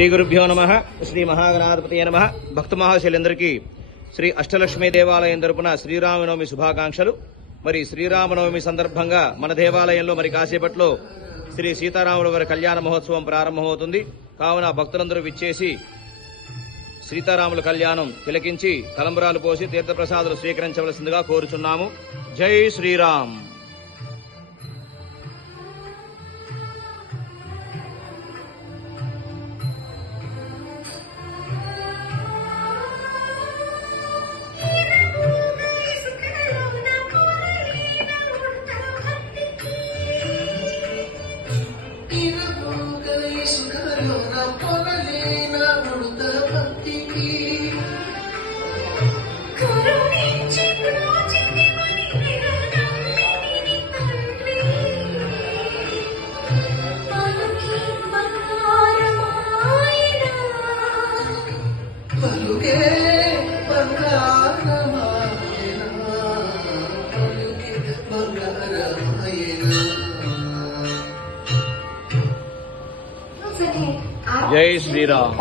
శ్రీ గురుభ్యో నమః. శ్రీ మహాగణాధిపతయే నమః. భక్త మహాశైలందరికీ శ్రీ అష్టలక్ష్మి దేవాలయం తరపున శ్రీరామనవమి శుభాకాంక్షలు. మరి శ్రీరామనవమి సందర్భంగా మన దేవాలయంలో మరి కాసేపట్లో శ్రీ సీతారాముల వారి కళ్యాణ మహోత్సవం ప్రారంభమవుతుంది. కావున భక్తులందరూ విచ్చేసి సీతారాముల కళ్యాణం తిలకించి తలంబరాలు పోసి తీర్థప్రసాదాలు స్వీకరించవలసిందిగా కోరుచున్నాము. జై శ్రీరామ్. జై శ్రీరామ్.